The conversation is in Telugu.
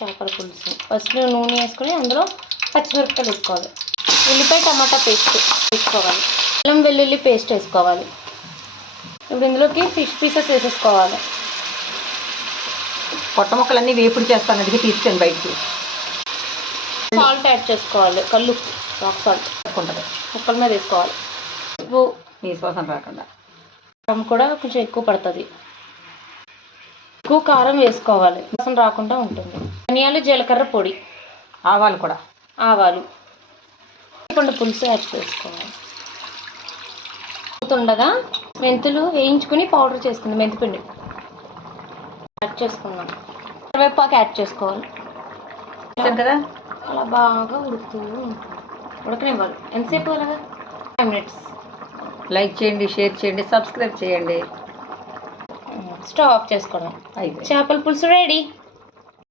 చేపల పులుసు ఫస్ట్ నూనె వేసుకొని అందులో పచ్చిమిరపకాయలు వేసుకోవాలి, ఉల్లిపాయ టమాటా పేస్ట్ వేసుకోవాలి, అల్లం వెల్లుల్లి పేస్ట్ వేసుకోవాలి. ఇప్పుడు ఇందులోకి ఫిష్ పీసెస్ వేసేసుకోవాలి. పొట్ట ముక్కలన్నీ వేపుడు చేస్తాను, అందుకే తీసుకొని బయటికి. సాల్ట్ యాడ్ చేసుకోవాలి, కళ్ళు రాక్ సాల్ట్ ఉంటుంది, ముక్కల మీద వేసుకోవాలి. ఉప్పు నీసువాసన రాకుండా. కారం కూడా కొంచెం ఎక్కువ పడుతుంది, ఎక్కువ కారం వేసుకోవాలి, వాసన రాకుండా ఉంటుంది. ధనియాలు జీలకర్ర పొడి, ఆవాలు కూడా, ఆవాలు, చింతపండు పులుసు యాడ్ చేసుకోవాలి. ఉండగా మెంతులు వేయించుకుని పౌడర్ చేసుకుంది, మెంతిపిండి యాడ్ చేసుకున్నాం. కరివేపాకు యాడ్ చేసుకోవాలి కదా. అలా బాగా ఉడుకుతూ ఉంటుంది, ఉడకనివ్వాలి. ఎంతసేపు అలాగా? 5 minutes. లైక్ చేయండి, షేర్ చేయండి, సబ్స్క్రైబ్ చేయండి. స్టవ్ ఆఫ్ చేసుకోవడం. అయితే చేపల పులుసు రెడీ.